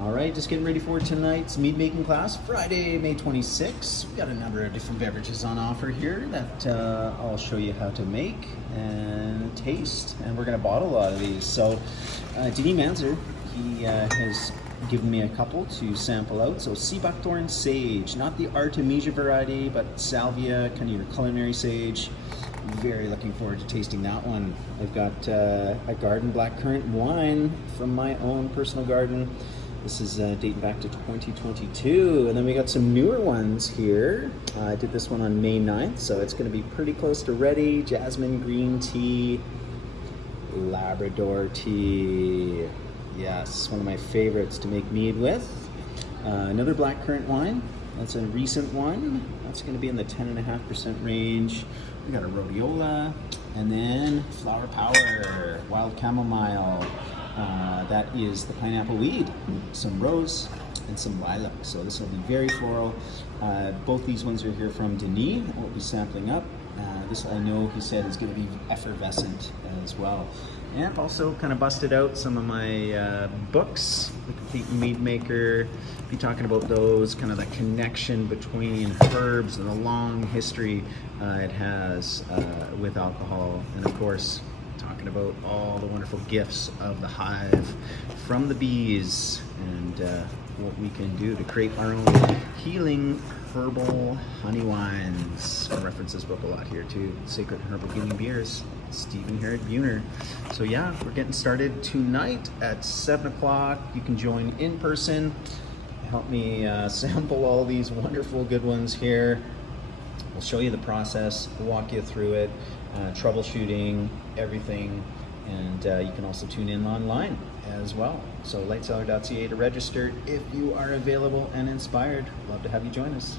All right, just getting ready for tonight's mead making class, Friday, May 26th. We've got a number of different beverages on offer here that I'll show you how to make and taste, and we're gonna bottle a lot of these. So Denis Manzer, he has given me a couple to sample out. So sea buckthorn sage, not the Artemisia variety, but salvia, kind of your culinary sage. Very looking forward to tasting that one. I've got a garden blackcurrant wine from my own personal garden. This is dating back to 2022. And then we got some newer ones here. I did this one on May 9th, so it's gonna be pretty close to ready. Jasmine green tea, Labrador tea. Yes, one of my favorites to make mead with. Another blackcurrant wine. That's a recent one. That's gonna be in the 10.5% range. We got a rhodiola, and then flower power, wild chamomile. That is the pineapple weed, some rose, and some lilac. So this will be very floral. Both these ones are here from Denis. We'll be sampling up. This I know he said is going to be effervescent as well. And I've also kind of busted out some of my books, The Complete Mead Maker. Be talking about those, kind of the connection between herbs and the long history it has with alcohol, and of course talking about all the wonderful gifts of the hive from the bees and what we can do to create our own healing herbal honey wines. I reference this book a lot here too, Sacred Herbal Healing Beers, Stephen here at Buhner. So yeah, we're getting started tonight at 7 o'clock. You can join in person, help me sample all these wonderful good ones here. We'll show you the process, walk you through it, troubleshooting, everything, and you can also tune in online as well. So lightseller.ca to register if you are available and inspired. Love to have you join us.